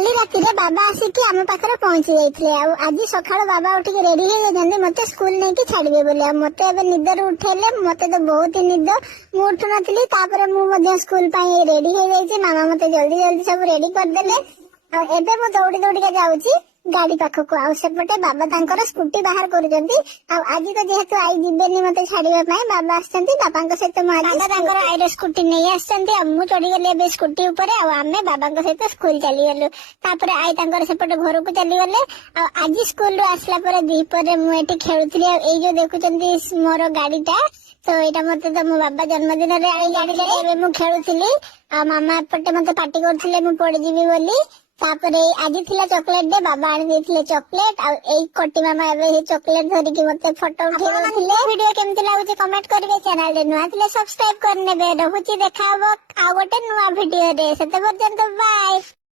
काली राति रे बाबा आसिकी आम पाखरे पहुंची जाइथिले आ आज सकाळ बाबा उठिके रेडी हो जाइछन्ते मते स्कूल नै कि छाड़िबे बोले आ मते एबे निदर उठेले मते तो बहुत ही निद मु उठु नथिली तापरे मु मध्ये स्कूल पई रेडी हो जाइछि मामा मते जल्दी जल्दी सब रेडी कर देले आ एबे मु दौड़ी दौड़ी के जाउछि गाड़ी पाखक आ सेपटे बाबा तांकर स्कूटी बाहर करजंती आ आज तो जेहेतु आई जिबेनी मते छाड़िबा पई बाबा आछंती बाबांक सहित मु आज तांकर आइर स्कूटी नै आछंती आ मु चढ़ी गेले बे स्कूटी ऊपर आ आमे बाबांक सहित स्कूल चली गेलु तापरे आई तांकर सेपटे घर को चली गेले आ आज स्कूल रो आसला परे दीपर रे मु एठी खेलुथली आ एई जो देखुचंती मोर गाड़ीटा तो एटा मते तो मो बाबा जन्मदिन रे आई गाड़ी रे एबे मु खेलुथली आ मामा एपटे मते पार्टी करथिले मु पड़ जीवी बोली तापरे आज थिला चॉकलेट डे बाबा आनी देथिले चॉकलेट आ एई कोटी मामा एबे हे चॉकलेट धरि कि मते फोटो उठेथिले वीडियो केमति लागुची कमेंट करबे चैनल रे नुआ थिले सब्सक्राइब करनेबे रहुची देखाबो आ गोटे नुआ वीडियो रे सेते पर्यंत बाय।